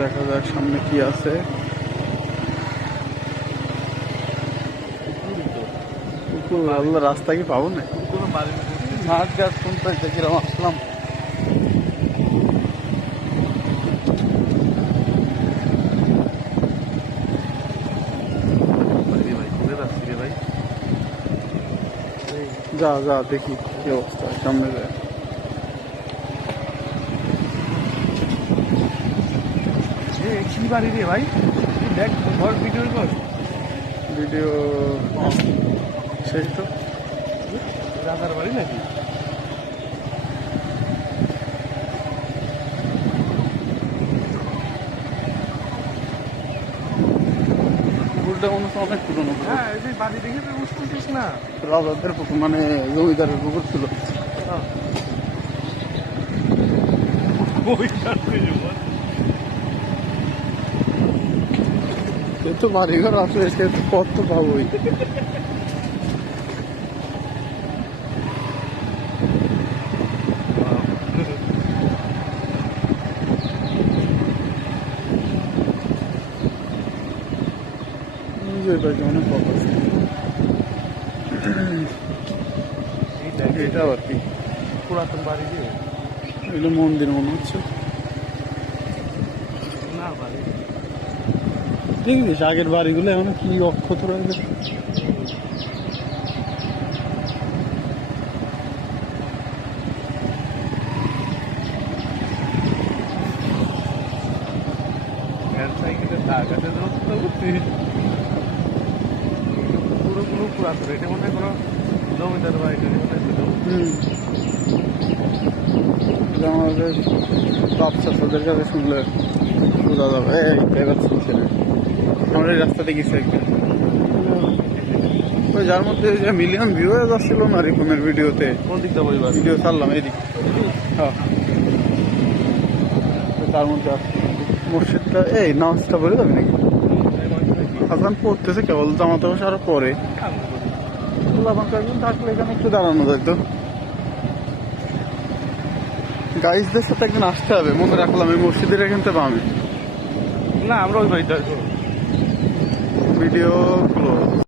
দেখা যাক সামনে কি আছে। আল্লাহ, রাস্তা কি পাবো না? মাঠ গাছ শুনতে কিরম আসলাম। যা যা দেখি কি অবস্থা সামনে যায়। কি বাড়ি রে ভাই, দেখ ঘর ভিডিও কর। ভিডিও সেই তো রাজার বাড়ি নাকি? পুকুরটা মনে হচ্ছে অনেক পুরোনো। হ্যাঁ, এই যে বাড়ি দেখে তুই বুঝতে পারছিস না? রাজাদের পুকুর, মানে জমিদারের পুকুর ছিল। সে তো বাড়িঘর আছে, সে তো পথ তো পাবোই। অনেক পথ আছে। এটা আর কি পুরাতন বাড়ি দিয়ে এগুলো মন্দির মনে হচ্ছে। না বাড়ি দেখিস আগের বাড়িগুলো এখন কি অক্ষত রয়েছে। সাইকেলের টাকাতে পুরো পুরাতন। এটা মনে হয় কোনো জমিদার বাড়ি আমাদের বাচ্চা তাদের কাছে শুনলে বোঝা যাবে। এবার শুনছে না, আমরা এই রাস্তাতে গেছি একদিন, ওই যার মধ্যে যে মিলিয়ন ভিউ হয়ে যাচ্ছিল না রিপনের ভিডিওতে। কোন দিক যাবো এবার? ভিডিও ছাড়লাম এইদিক। হ্যাঁ, তার মধ্যে মসজিদটা এই নামাজটা বলে যাবে নাকি? আজান পড়তেছে কেবল, জামাতে বসে আরো পরে একজন থাকলে এখানে একটু দাঁড়ানো যায় তো। গাইজদের সাথে একদিন আসতে হবে, মনে রাখলাম এই মসজিদের এখান থেকে আমি না, আমরা ওই বাড়িতে ভিডিও গুলো